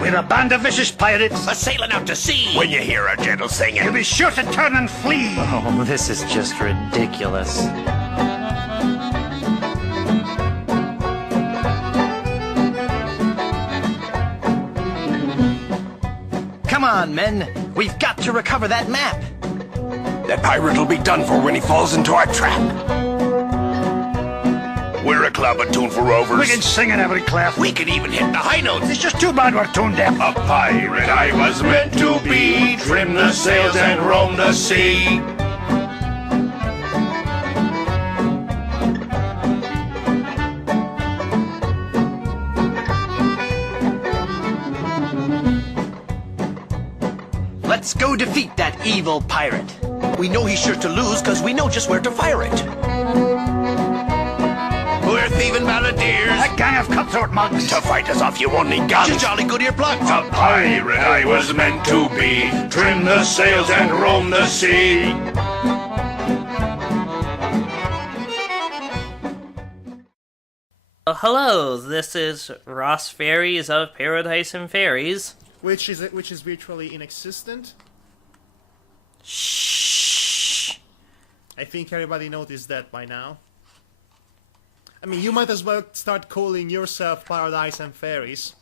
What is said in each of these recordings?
We're a band of vicious pirates. A-sailing out to sea. When you hear our gentle singing, You be sure to turn and flee. Oh, this is just ridiculous. Come on, men. We've got to recover that map. that pirate will be done for when he falls into our trap. We're a club attuned for rovers. We can sing in every clef. We can even hit the high notes. It's just too bad we're tone deaf. A pirate I was meant to be, trim the sails and roam the sea. Let's go defeat that evil pirate. We know he's sure to lose because we know just where to fire it. We're thieving balladeers. A gang of cutthroat mugs. To fight us off, you only guns. Just jolly good earplugs. A pirate I was meant to be, trim the sails and roam the sea. Hello, this is Ross Faries of Paradise and Fairies. Which is virtually inexistent. Shh. I think everybody noticed that by now. I mean, you might as well start calling yourself Paradise and Fairies,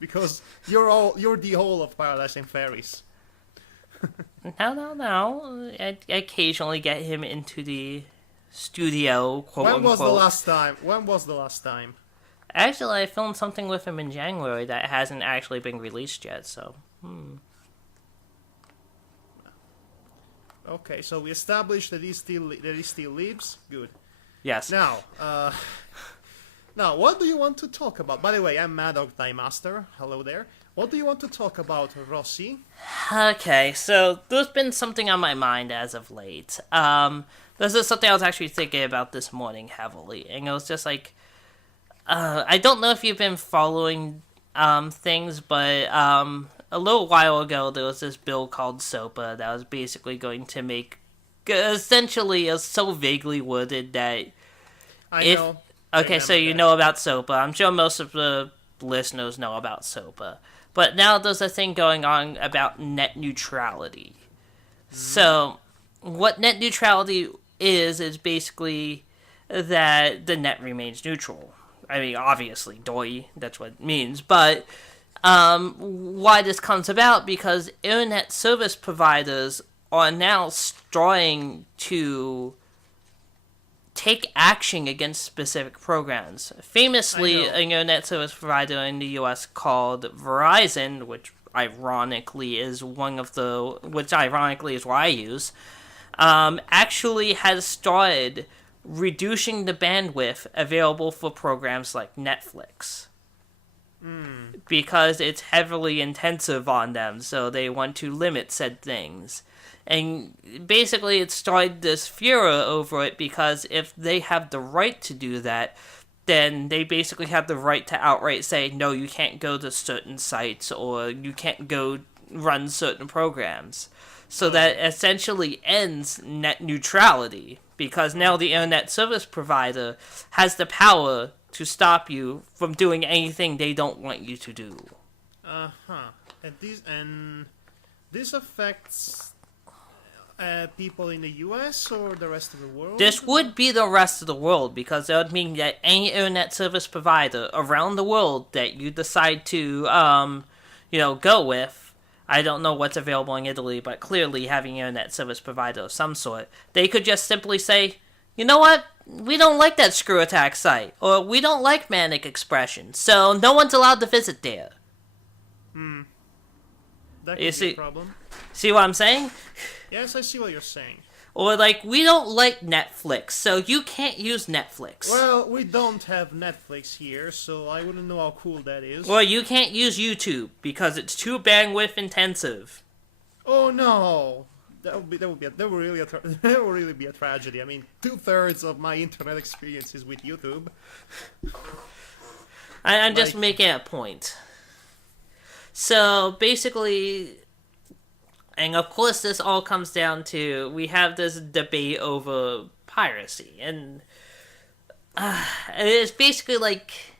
because you're the whole of Paradise and Fairies. No. I occasionally get him into the studio, quote When unquote. was the last time? Actually, I filmed something with him in January that hasn't actually been released yet, so... Okay, so we established that he still lives. Good. Yes. Now, what do you want to talk about? By the way, I'm Madhog, Thy Master. Hello there. What do you want to talk about, Rossi? Okay, so there's been something on my mind as of late. This is something I was actually thinking about this morning heavily, and it was just like... I don't know if you've been following things, but a little while ago there was this bill called SOPA that was basically going to make essentially is so vaguely worded that I know. Okay, so you know about SOPA. I'm sure most of the listeners know about SOPA. But now there's a thing going on about net neutrality. So what net neutrality is basically that the net remains neutral. I mean, obviously, doy, that's what it means. But why this comes about, because internet service providers are now starting to take action against specific programs. Famously, an internet service provider in the US called Verizon, which ironically is why I use, actually has started reducing the bandwidth available for programs like Netflix. Because it's heavily intensive on them, so they want to limit said things. And basically it started this furor over it, because if they have the right to do that, then they basically have the right to outright say, no, you can't go to certain sites, or you can't go run certain programs. So that essentially ends net neutrality, because now the internet service provider has the power to stop you from doing anything they don't want you to do. And this affects people in the US or the rest of the world? This would be the rest of the world, because that would mean that any internet service provider around the world that you decide to, go with, I don't know what's available in Italy, but clearly having an internet service provider of some sort, they could just simply say, you know what, we don't like that screw attack site, or we don't like manic expression, so no one's allowed to visit there. That could be a problem. See what I'm saying? Yes, I see what you're saying. Or like, we don't like Netflix, so you can't use Netflix. Well, we don't have Netflix here, so I wouldn't know how cool that is. Or you can't use YouTube, because it's too bandwidth intensive. Oh no! That would really be a tragedy. I mean, 2/3 of my internet experience is with YouTube. I'm just making a point. So basically, and of course this all comes down to, we have this debate over piracy, and it's basically like,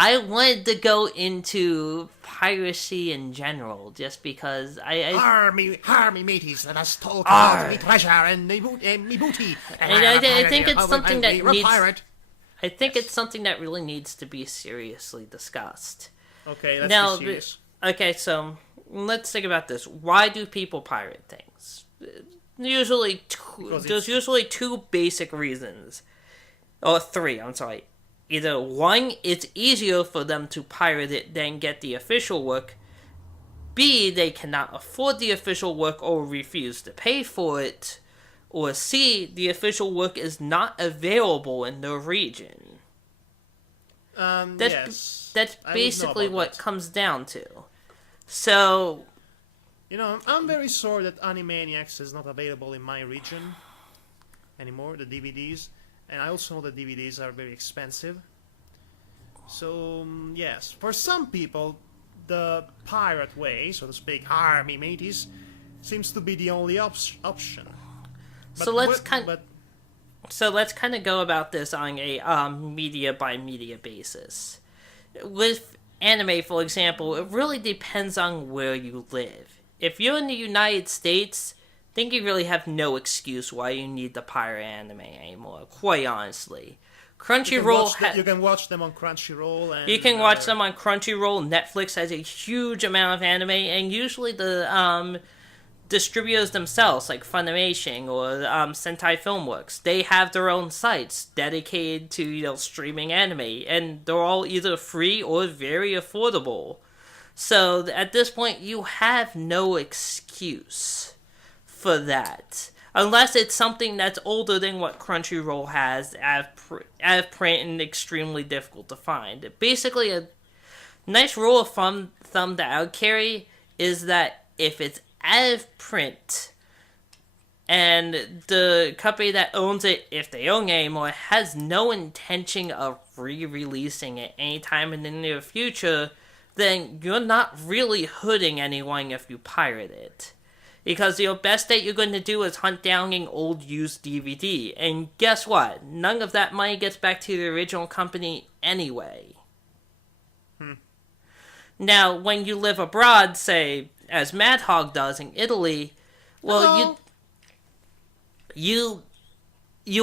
I wanted to go into piracy in general, just because Harmy mateys, let us talk about me treasure and me booty. And I think it's something that we're a needs. pirate. I think it's something that really needs to be seriously discussed. Okay, let's Now, be serious. okay, so let's think about this. Why do people pirate things? There's usually two basic reasons. Or three, I'm sorry. Either one, it's easier for them to pirate it than get the official work. B, they cannot afford the official work or refuse to pay for it. Or C, the official work is not available in the region. Yes. That's I would know basically about what that. comes down to. So, I'm very sorry that Animaniacs is not available in my region anymore, the DVDs. And I also know that DVDs are very expensive. So, yes, for some people, the pirate way, so to speak, army mateys, seems to be the only option. so let's kind of go about this on a media by media basis. With anime, for example, it really depends on where you live. If you're in the United States, I think you really have no excuse why you need to pirate anime anymore, quite honestly. Crunchyroll... You can watch them on Crunchyroll. And you can watch them on Crunchyroll. Netflix has a huge amount of anime, and usually the distributors themselves, like Funimation or Sentai Filmworks, they have their own sites dedicated to streaming anime, and they're all either free or very affordable. So at this point, you have no excuse for that, unless it's something that's older than what Crunchyroll has out of print and extremely difficult to find. Basically, a nice rule of thumb that I would carry is that if it's out of print and the company that owns it, if they own it anymore, has no intention of re-releasing it anytime in the near future, then you're not really hurting anyone if you pirate it. Because the best that you're going to do is hunt down an old used DVD. And guess what? None of that money gets back to the original company anyway. Now, when you live abroad, say, as Madhog does in Italy, well, you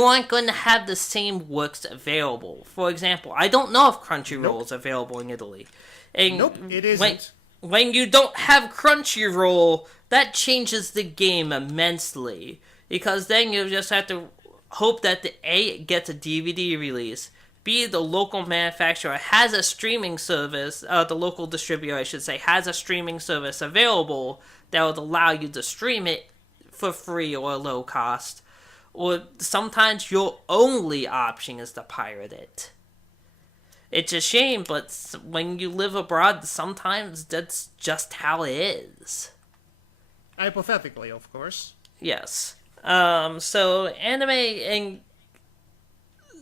aren't going to have the same works available. For example, I don't know if Crunchyroll is available in Italy. And Nope, it isn't. When you don't have Crunchyroll, that changes the game immensely. Because then you just have to hope that the A gets a DVD release, B, the local manufacturer has a streaming service, the local distributor, I should say, has a streaming service available that would allow you to stream it for free or low cost. Or sometimes your only option is to pirate it. It's a shame, but when you live abroad, sometimes that's just how it is. Hypothetically, of course. Yes. So anime, and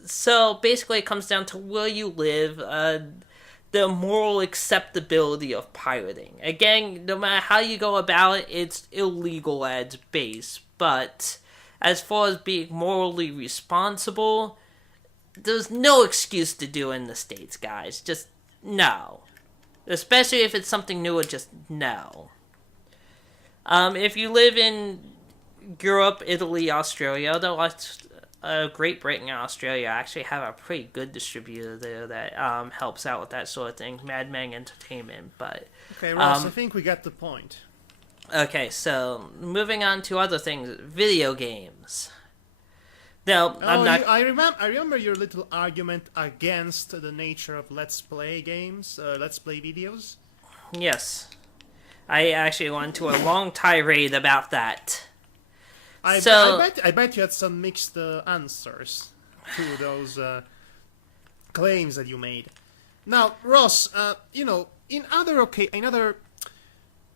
so basically it comes down to where you live, the moral acceptability of pirating. Again, no matter how you go about it, it's illegal at its base, but as far as being morally responsible, there's no excuse to do it in the States, guys. Just no. Especially if it's something newer, just no. If you live in Europe, Italy, Australia, though Great Britain and Australia actually have a pretty good distributor there that helps out with that sort of thing, Mad Men Entertainment. But Okay, Ross, I think we got the point. okay, so moving on to other things, video games. Now, I remember your little argument against the nature of Let's Play games, Let's Play videos. Yes. I actually went to a long tirade about that. I bet you had some mixed answers to those claims that you made. Now, Ross, you know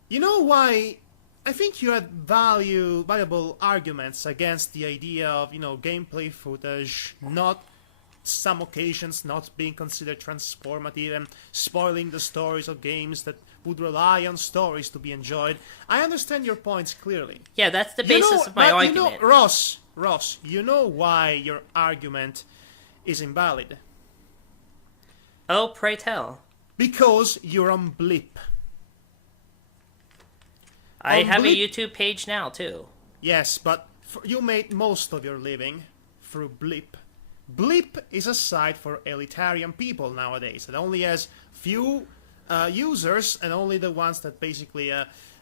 why? I think you had valuable arguments against the idea of gameplay footage, not some occasions not being considered transformative and spoiling the stories of games that would rely on stories to be enjoyed. I understand your points clearly. Yeah, that's the basis of my argument. Ross, you know why your argument is invalid. Oh, pray tell. Because you're on Blip. I On have Blip- a YouTube page now, too. Yes, but you made most of your living through Blip. Blip is a site for elitarian people nowadays. It only has few users, and only the ones that basically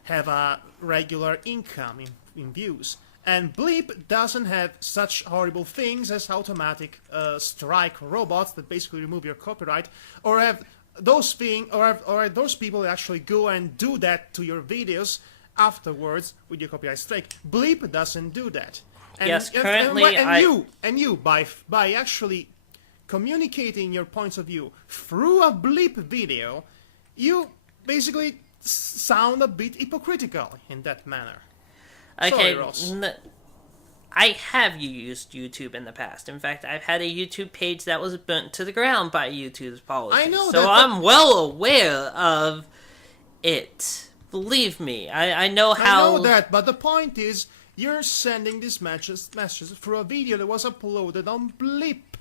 have a regular income in views. And Blip doesn't have such horrible things as automatic strike robots that basically remove your copyright, or have those those people that actually go and do that to your videos afterwards with your copyright strike. Blip doesn't do that. And, Yes, currently you by actually communicating your points of view through a Blip video, you basically sound a bit hypocritical in that manner. Okay, Sorry, Ross. I have used YouTube in the past. In fact, I've had a YouTube page that was burnt to the ground by YouTube's policy. I know so that, I'm well aware of it. Believe me, I know how. I know that, but the point is, you're sending these messages through a video that was uploaded on Blip.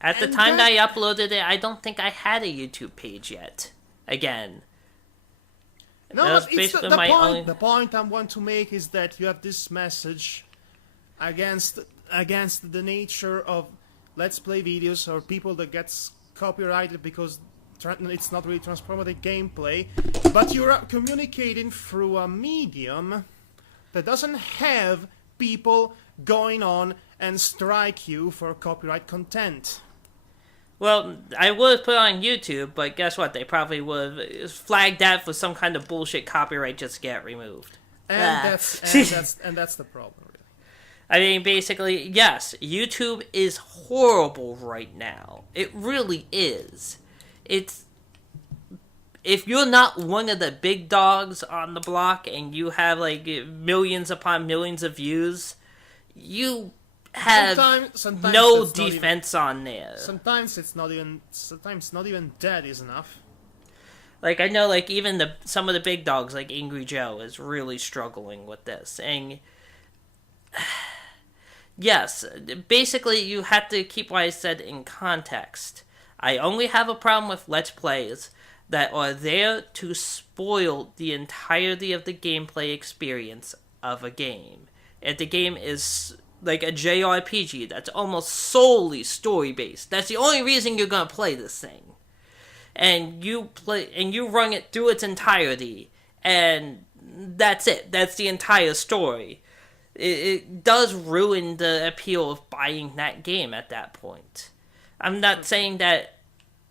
At the and time that- I uploaded it, I don't think I had a YouTube page yet. Again. No, That was but it's basically the my point. only- The point I want to make is that you have this message against the nature of Let's Play videos or people that gets copyrighted because it's not really transformative gameplay, but you're communicating through a medium that doesn't have people going on and strike you for copyright content. Well, I would put it on YouTube, but guess what? They probably would have flagged that for some kind of bullshit copyright just to get removed. And Ah. that's the problem, really. I mean, basically, yes, YouTube is horrible right now. It really is. It's... If you're not one of the big dogs on the block and you have, like, millions upon millions of views, you have Sometimes no it's not even- defense on there. Sometimes not even that is enough. Like, I know, like, even some of the big dogs, like Angry Joe, is really struggling with this. And, yes, basically, you have to keep what I said in context. I only have a problem with Let's Plays that are there to spoil the entirety of the gameplay experience of a game. If the game is like a JRPG that's almost solely story-based, that's the only reason you're gonna play this thing. And you run it through its entirety, and that's it. That's the entire story. It does ruin the appeal of buying that game at that point. I'm not saying that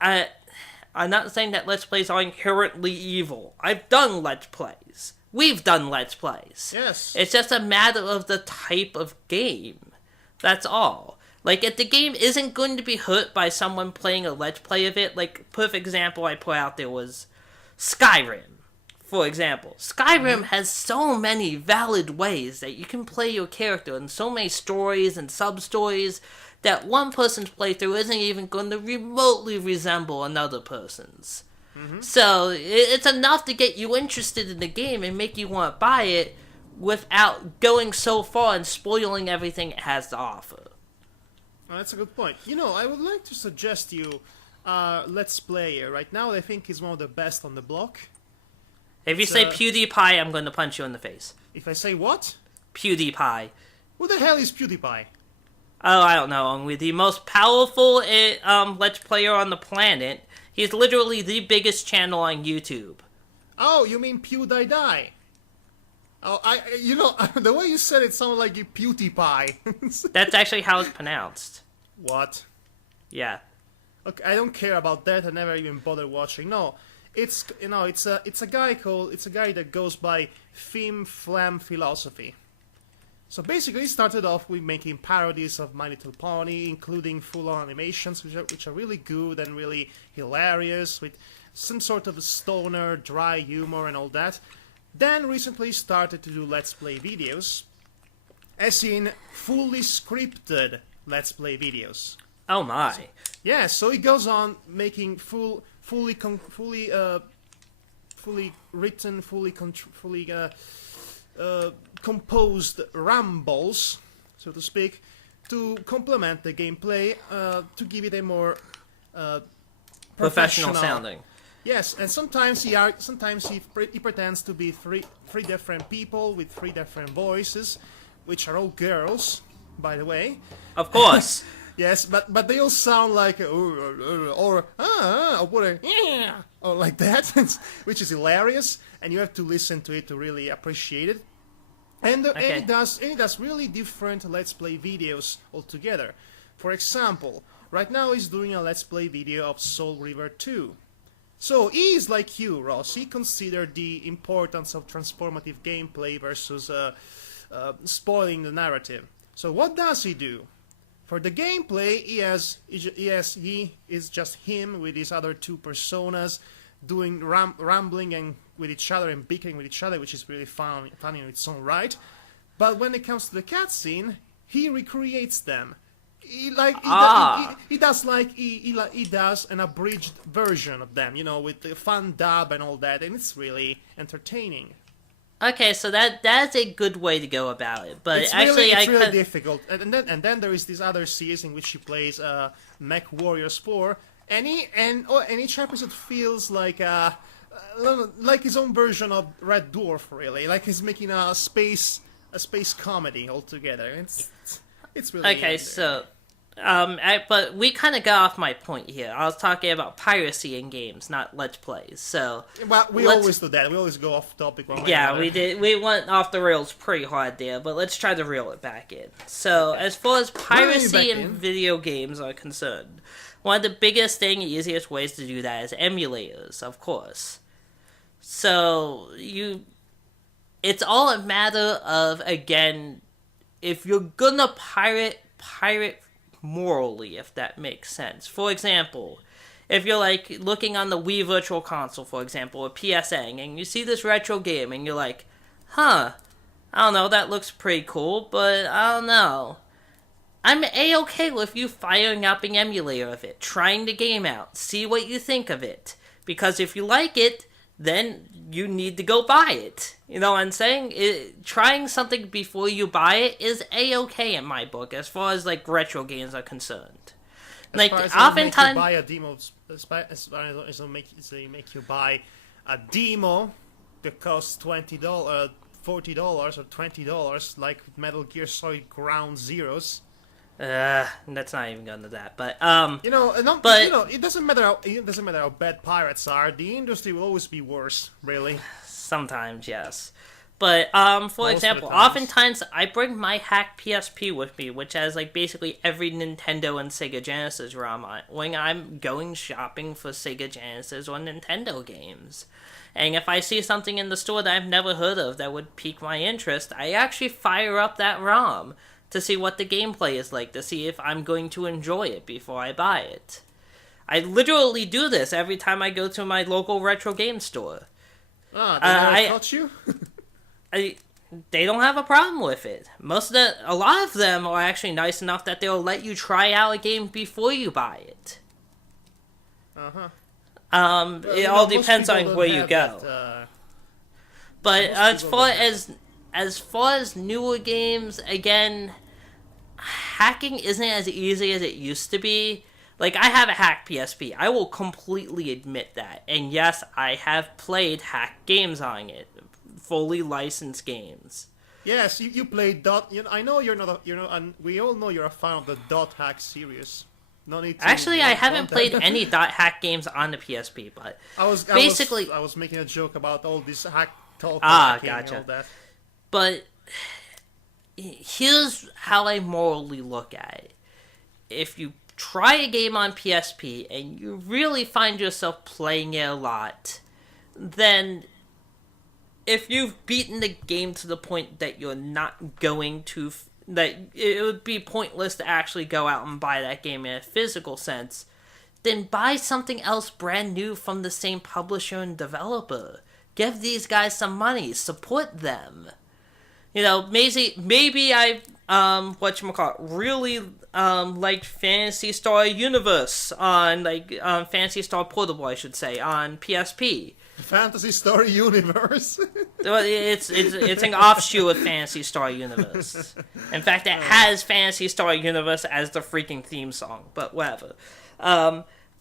Let's Plays are inherently evil. I've done Let's Plays. We've done Let's Plays. Yes. It's just a matter of the type of game. That's all. Like, if the game isn't going to be hurt by someone playing a Let's Play of it, like, perfect example I put out there was Skyrim, for example. Skyrim has so many valid ways that you can play your character and so many stories and sub-stories that one person's playthrough isn't even going to remotely resemble another person's. So, it's enough to get you interested in the game and make you want to buy it without going so far and spoiling everything it has to offer. Oh, that's a good point. You know, I would like to suggest you Let's Player. Right now, I think he's one of the best on the block. If you say PewDiePie, I'm going to punch you in the face. If I say what? PewDiePie. Who the hell is PewDiePie? Oh, I don't know. Only the most powerful Let's Player on the planet. He's literally the biggest channel on YouTube. Oh, you mean PewDiePie? Oh, you know, the way you said it sounded like you PewDiePie. That's actually how it's pronounced. What? Yeah. Okay, I don't care about that. I never even bothered watching. No, it's a guy that goes by Fim Flam Philosophy. So basically, he started off with making parodies of My Little Pony, including full-on animations, which are really good and really hilarious, with some sort of stoner, dry humor and all that. Then recently started to do Let's Play videos, as in fully scripted Let's Play videos. Oh my. Yeah, so he goes on making fully written, composed rambles, so to speak, to complement the gameplay, to give it a more professional sounding. Yes, and sometimes he pretends to be three different people with three different voices, which are all girls, by the way. Of course. Yes, but they all sound like or like that, which is hilarious, and you have to listen to it to really appreciate it. And he does really different Let's Play videos altogether. For example, right now he's doing a Let's Play video of Soul River 2. So he is like you, Ross. He considered the importance of transformative gameplay versus spoiling the narrative. So what does he do? For the gameplay, he is just him with his other two personas, doing rambling and with each other and bickering with each other, which is really funny in its own right. But when it comes to the cutscene, he recreates them. He does an abridged version of them, with the fun dub and all that, and it's really entertaining. Okay, so that's a good way to go about it, but it's actually really difficult. And then there is this other series in which he plays Mech Warriors 4, and each episode feels like his own version of Red Dwarf, really, like he's making a space comedy altogether. It's really okay. So, but we kind of got off my point here. I was talking about piracy in games, not Let's Plays. So, well, we always do that. We always go off topic. We did. We went off the rails pretty hard there, but let's try to reel it back in. So, as far as piracy in video games are concerned, one of the biggest easiest ways to do that is emulators, of course. So, it's all a matter of, again, if you're gonna pirate morally, if that makes sense. For example, if you're like looking on the Wii Virtual Console, for example, or PSN, and you see this retro game, and you're like, I don't know, that looks pretty cool, but I don't know. I'm A-okay with you firing up an emulator of it, trying the game out, see what you think of it. Because if you like it, then you need to go buy it. You know what I'm saying? Trying something before you buy it is A-okay in my book, as far as like retro games are concerned. Like, oftentimes, buy a demo. As they make you buy a demo that costs $20, $40, or $20, like Metal Gear Solid Ground Zeroes. That's not even going to that, but it doesn't matter how bad pirates are. The industry will always be worse, really. Sometimes, yes. But for example, oftentimes I bring my hacked PSP with me, which has like basically every Nintendo and Sega Genesis ROM on it, when I'm going shopping for Sega Genesis or Nintendo games. And if I see something in the store that I've never heard of that would pique my interest, I actually fire up that ROM to see what the gameplay is like, to see if I'm going to enjoy it before I buy it. I literally do this every time I go to my local retro game store. They taught you? They don't have a problem with it. A lot of them are actually nice enough that they'll let you try out a game before you buy it. It all depends on where you go. But as far as newer games, again, hacking isn't as easy as it used to be. Like, I have a hacked PSP. I will completely admit that. And yes, I have played hacked games on it. Fully licensed games. Yes, you played Dot. I know you're not. And we all know you're a fan of the Dot Hack series. No need to. Actually, I haven't played any Dot Hack games on the PSP, but I was making a joke about all this hack talk. Gotcha. And all that. But here's how I morally look at it. If you try a game on PSP and you really find yourself playing it a lot, then if you've beaten the game to the point that you're not going to, that it would be pointless to actually go out and buy that game in a physical sense, then buy something else brand new from the same publisher and developer. Give these guys some money. Support them. You know, maybe I really liked Phantasy Star Universe on Phantasy Star Portable, I should say, on PSP. Phantasy Star Universe. Well, it's an offshoot of Phantasy Star Universe. In fact, it has Phantasy Star Universe as the freaking theme song, but whatever.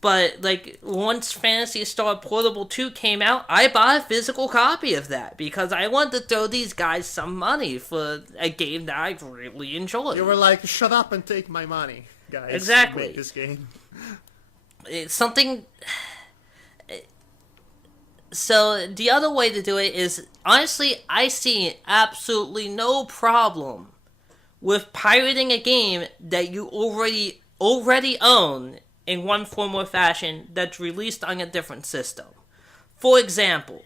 But, like, once Phantasy Star Portable 2 came out, I bought a physical copy of that because I wanted to throw these guys some money for a game that I really enjoyed. You were like, shut up and take my money, guys. Exactly. Make this game. It's something... So, the other way to do it is, honestly, I see absolutely no problem with pirating a game that you already own in one form or fashion that's released on a different system. For example,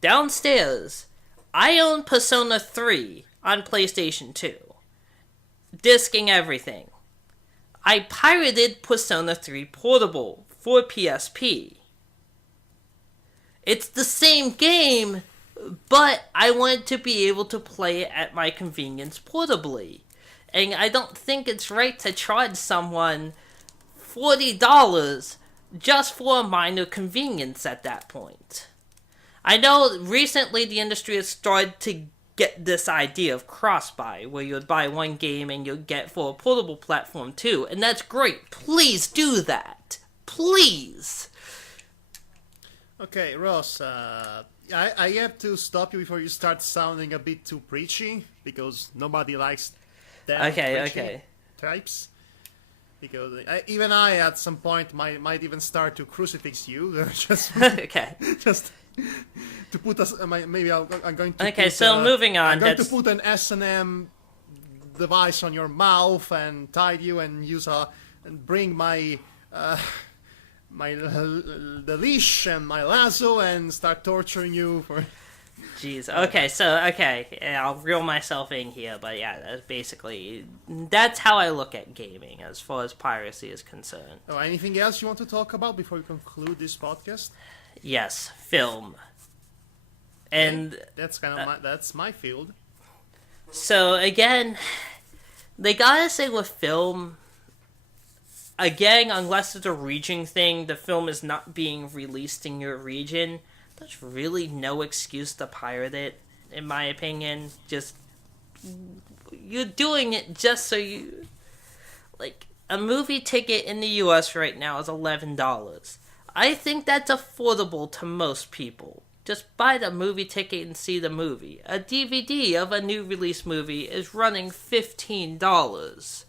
downstairs, I own Persona 3 on PlayStation 2. Disking everything. I pirated Persona 3 Portable for PSP. It's the same game, but I wanted to be able to play it at my convenience portably. And I don't think it's right to charge someone $40 just for a minor convenience at that point. I know recently the industry has started to get this idea of cross-buy, where you'd buy one game and you'll get for a portable platform too, and that's great. Please do that. Please. Okay, Ross, I have to stop you before you start sounding a bit too preachy, because nobody likes that preachy types. Because even I, at some point, might even start to crucifix you. just to put us, maybe I'm going to. Okay, so moving on. I'm going to put an S&M device on your mouth and tie you and and bring my the leash and my lasso and start torturing you for. Jeez. Okay, I'll reel myself in here, but yeah, that's how I look at gaming as far as piracy is concerned. Oh, anything else you want to talk about before we conclude this podcast? Yes, film. And that's kind of that's my field. So again, they gotta say with film, again, unless it's a region thing, the film is not being released in your region. There's really no excuse to pirate it, in my opinion. Just, you're doing it just so you... Like, a movie ticket in the US right now is $11. I think that's affordable to most people. Just buy the movie ticket and see the movie. A DVD of a new release movie is running $15.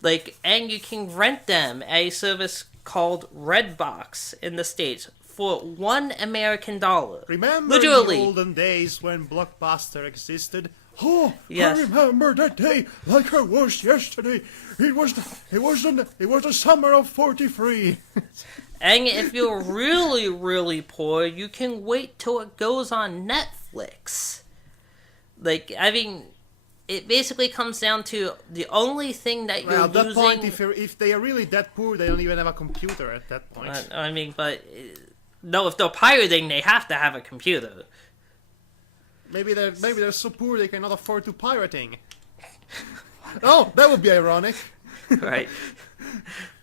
Like, and you can rent them at a service called Redbox in the States for $1 American. Remember Literally. the olden days when Blockbuster existed? Oh, yes. I remember that day like it was yesterday. It was the summer of 43. And if you're really, really poor, you can wait till it goes on Netflix. Like, I mean, it basically comes down to the only thing that you're losing... at that point, if they are really that poor, they don't even have a computer at that point. I mean, but... No, if they're pirating, they have to have a computer. Maybe they're so poor they cannot afford to pirating. Oh, that would be ironic. Right.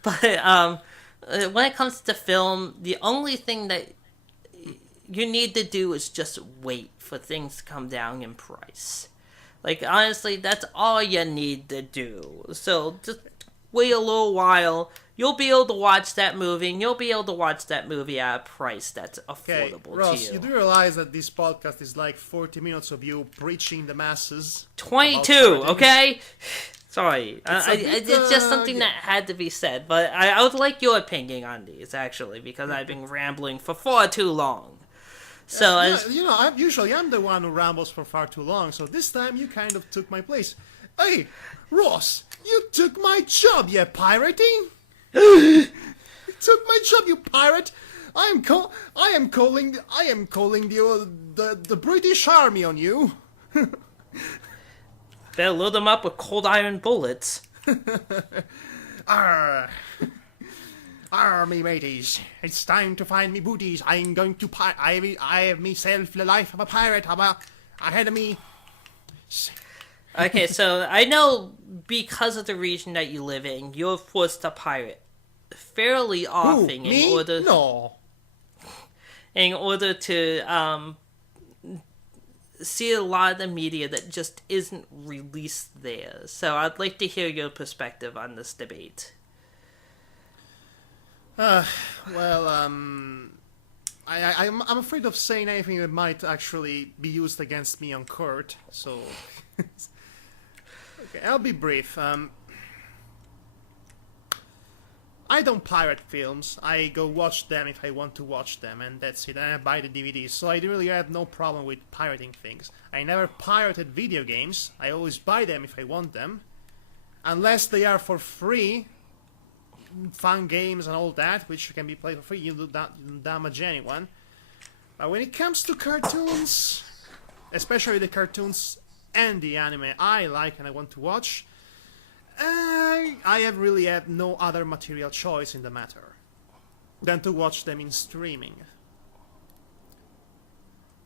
But, when it comes to film, the only thing that you need to do is just wait for things to come down in price. Like, honestly, that's all you need to do. So, just wait a little while. You'll be able to watch that movie, and you'll be able to watch that movie at a price that's affordable Ross, to you. You do realize that this podcast is like 40 minutes of you preaching the masses? 22, okay? Sorry. It's just something that had to be said, but I would like your opinion on these, actually, because I've been rambling for far too long. So, I'm the one who rambles for far too long, so this time you kind of took my place. Hey, Ross, you took my job, you pirating? You took my job, you pirate! I am calling the British Army on you. Better load them up with cold iron bullets. Arr, me mateys, it's time to find me booties. I'm going to I have myself the life of a pirate. Ahead of me. Okay, so I know because of the region that you live in, you're forced to pirate fairly often in order to see a lot of the media that just isn't released there. So I'd like to hear your perspective on this debate. Well, I'm afraid of saying anything that might actually be used against me on court, so... Okay, I'll be brief. I don't pirate films. I go watch them if I want to watch them, and that's it. And I buy the DVDs, so I really have no problem with pirating things. I never pirated video games. I always buy them if I want them. Unless they are for free, fun games and all that, which can be played for free, you don't damage anyone. But when it comes to cartoons, especially the cartoons and the anime I like and I want to watch, I have really had no other material choice in the matter than to watch them in streaming.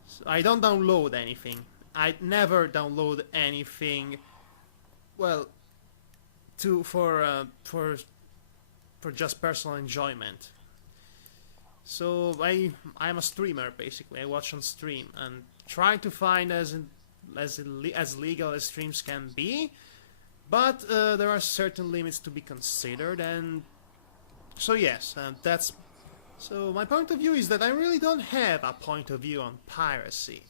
So I don't download anything. I never download anything. Well, for just personal enjoyment. So I'm a streamer basically. I watch on stream and try to find as legal as streams can be. But there are certain limits to be considered, and so yes, that's... So my point of view is that I really don't have a point of view on piracy,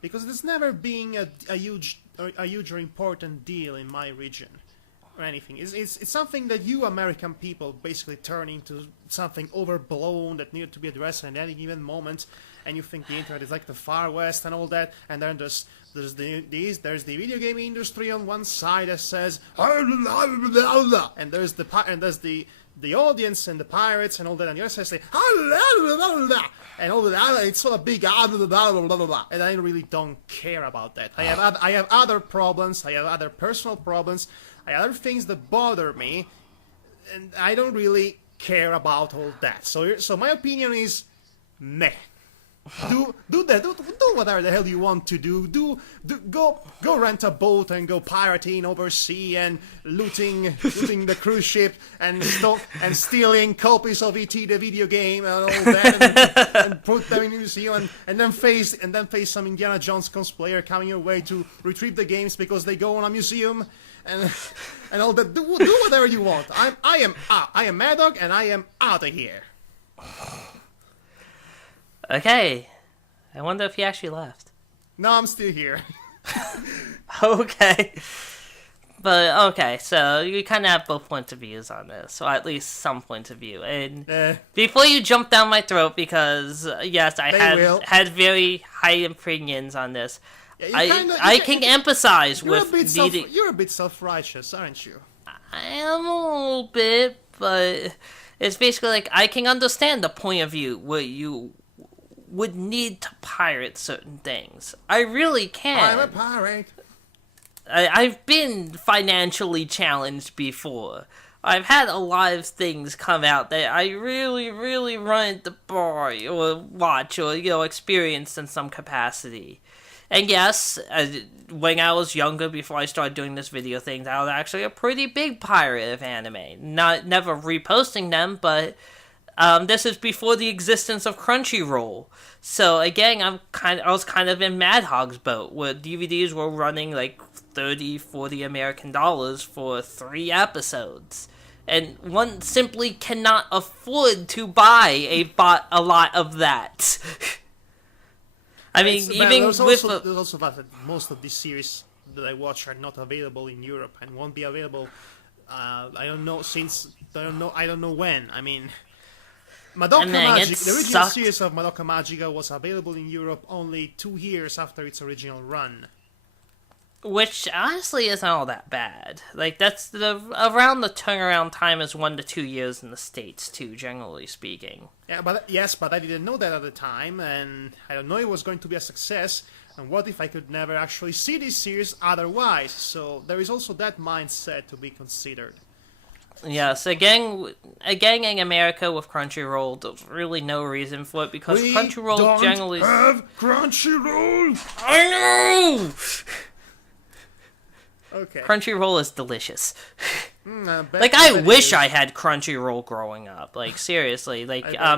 because it's never been a huge or important deal in my region, or anything. It's something that you American people basically turn into something overblown that needed to be addressed at any given moment, and you think the internet is like the Far West and all that, and then there's the video game industry on one side that says and there's the audience and the pirates and all that, and the other side say and all that. It's all a big and I really don't care about that. I have other problems. I have other personal problems. I have other things that bother me, and I don't really care about all that. So my opinion is meh. Do whatever the hell you want to do. Go rent a boat and go pirating overseas and looting the cruise ship and stealing copies of E.T. the video game and all that and put them in a museum and then face some Indiana Jones cosplayer coming your way to retrieve the games because they go on a museum and all that. Do whatever you want. I am Madhog and I am out of here. Okay. I wonder if he actually left. No, I'm still here. Okay. But, okay, so you kind of have both points of views on this, or at least some point of view. And before you jump down my throat, because, yes, I had very high opinions on this, Yeah, I can empathize with needing... You're a bit self-righteous, aren't you? I am a little bit, but it's basically like, I can understand the point of view where you would need to pirate certain things. I really can. I'm a pirate. I've been financially challenged before. I've had a lot of things come out that I really, really wanted to buy or watch or, experience in some capacity. And yes, when I was younger, before I started doing this video thing, I was actually a pretty big pirate of anime. Never reposting them, but this is before the existence of Crunchyroll. So again, I was kind of in Madhog's boat, where DVDs were running like $30, $40 American dollars for 3 episodes. And one simply cannot afford to buy a lot of that. I mean, there's also that most of these series that I watch are not available in Europe and won't be available. I don't know when. I mean, Madoka Magica, the original series of Madoka Magica was available in Europe only 2 years after its original run. Which, honestly, isn't all that bad. Like, that's around the turnaround time is 1 to 2 years in the States, too, generally speaking. Yeah, but I didn't know that at the time, and I don't know it was going to be a success, and what if I could never actually see this series otherwise? So there is also that mindset to be considered. Yes, again in America with Crunchyroll, there's really no reason for it, because Crunchyroll generally... have Crunchyroll! I know! Okay. Crunchyroll is delicious. I wish I had Crunchyroll growing up. Like, seriously.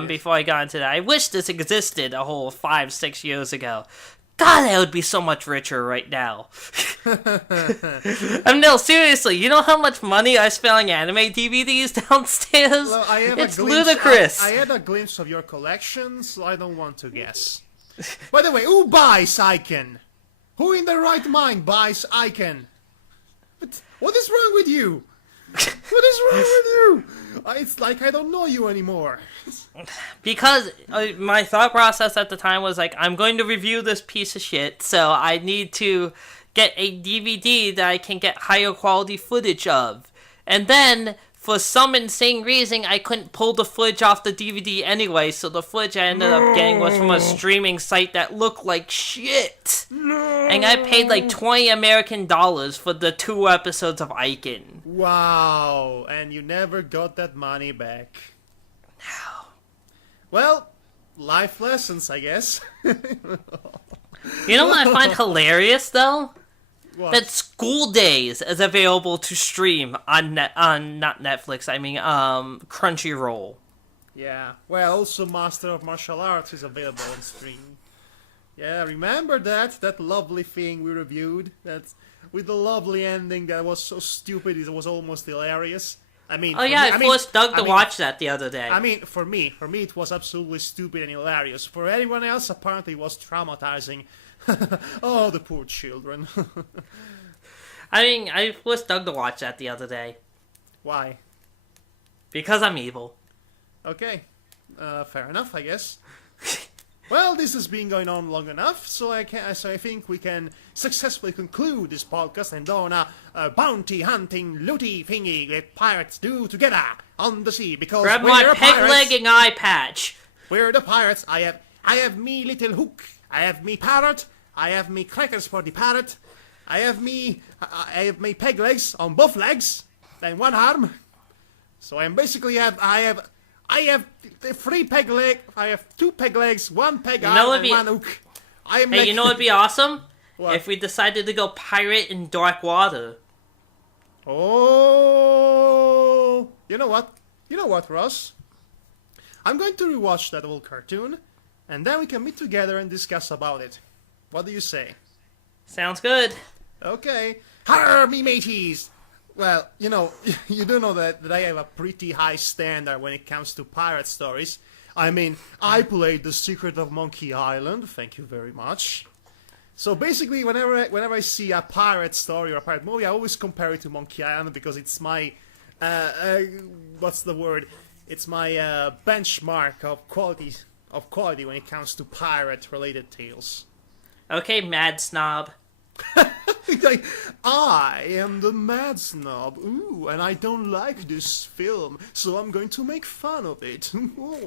Before I got into that, I wish this existed a whole 5-6 years ago. God, I would be so much richer right now. No, seriously, you know how much money I spent on anime DVDs downstairs? Well, It's ludicrous. I had a glimpse of your collection, so I don't want to guess. By the way, who buys Icon? Who in their right mind buys Icon? But what is wrong with you? What is wrong with you? It's like I don't know you anymore. Because my thought process at the time was like, I'm going to review this piece of shit, so I need to get a DVD that I can get higher quality footage of. And then, for some insane reason, I couldn't pull the footage off the DVD anyway, so the footage I ended up getting was from a streaming site that looked like shit. And I paid like $20 American for the 2 episodes of Icon. Wow, and you never got that money back. No. Well, life lessons, I guess. You know what I find hilarious, though? What? That School Days is available to stream on not Netflix, I mean Crunchyroll. Yeah. Well, also Master of Martial Arts is available on stream. Yeah, remember that lovely thing we reviewed? That's with the lovely ending that was so stupid it was almost hilarious. I mean, Oh yeah, I forced Doug to watch that the other day. I mean, for me it was absolutely stupid and hilarious. For anyone else, apparently it was traumatizing. Oh, the poor children. I mean, I forced Doug to watch that the other day. Why? Because I'm evil. Okay. Fair enough, I guess. Well, this has been going on long enough, so I think we can successfully conclude this podcast and on a bounty hunting looty thingy that pirates do together on the sea because Grab we're my peg pirates. leg and eye patch. We're the pirates. I have me little hook. I have me parrot. I have me crackers for the parrot. I have me peg legs on both legs and one arm. So I basically I have 3 peg leg. I have 2 peg legs, 1 peg arm, and 1 hook. Hey, you know what'd be awesome? What? If we decided to go pirate in dark water. Oh, you know what? You know what, Ross? I'm going to rewatch that old cartoon, and then we can meet together and discuss about it. What do you say? Sounds good. Okay. Har me mateys! Well, you know, you do know that I have a pretty high standard when it comes to pirate stories. I mean, I played The Secret of Monkey Island, thank you very much. So basically, whenever I see a pirate story or a pirate movie, I always compare it to Monkey Island because it's my, what's the word? It's my benchmark of quality when it comes to pirate-related tales. Okay, mad snob. Like, I am the mad snob, ooh, and I don't like this film, so I'm going to make fun of it. You might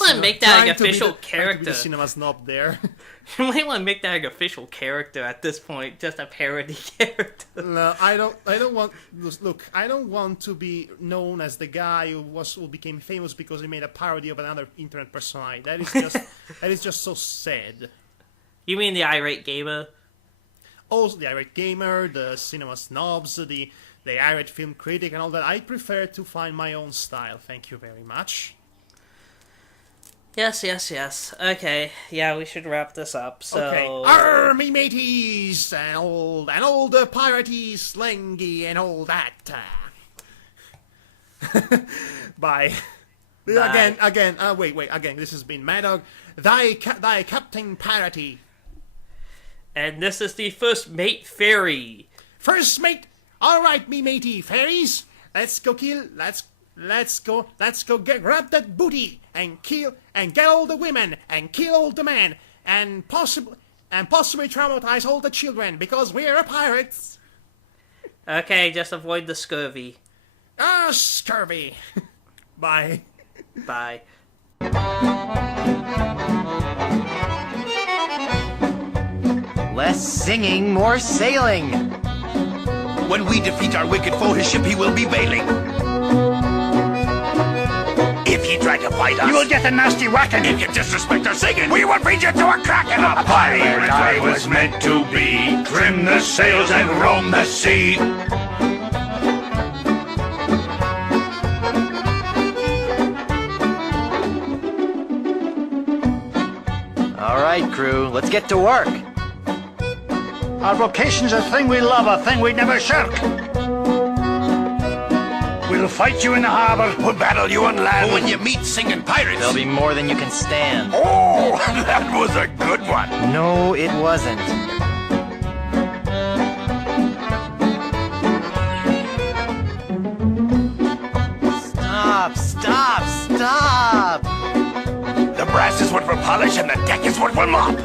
want to make that an official character. Trying to be the cinema snob there. You might want to make that an official character at this point, just a parody character. No, I don't want. Look, I don't want to be known as the guy who became famous because he made a parody of another internet personality. That is just so sad. You mean the irate gamer? Also, the irate gamer, the cinema snobs, the irate film critic, and all that. I prefer to find my own style. Thank you very much. Yes. Okay, yeah, we should wrap this up. So. Okay. Army mateys and all the piratey slangy and all that. Bye. Bye. Again. Wait. Again, this has been Madhog, thy Captain Piraty. And this is the First Mate Fairy. First mate. All right, me matey fairies. Let's go kill. Let's go grab that booty and kill and get all the women and kill all the men and possibly traumatize all the children because we're pirates. Okay, just avoid the scurvy. Scurvy. Bye. Bye. Less singing, more sailing. When we defeat our wicked foe, his ship he will be bailing. If you try to fight us, you will get a nasty whacking. If you disrespect our singing, We will beat you to a cracking. a pirate I was meant to be. Trim the sails and roam the sea. All right. right, crew. Let's get to work. Our vocation's a thing we love, a thing we'd never shirk. We'll fight you in the harbor. We'll battle you on land. But when you meet singing pirates... There'll be more than you can stand. Oh, that was a good one. No, it wasn't. Stop! The brass is what we'll polish and the deck is what we'll mop.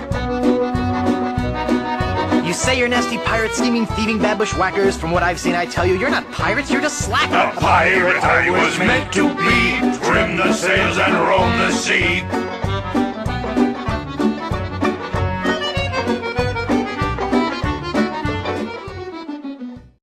You say you're nasty pirates, scheming, thieving, bad bushwhackers. From what I've seen, I tell you, you're not pirates, you're just slackers. A pirate I was meant to be. Trim the sails and roam the sea.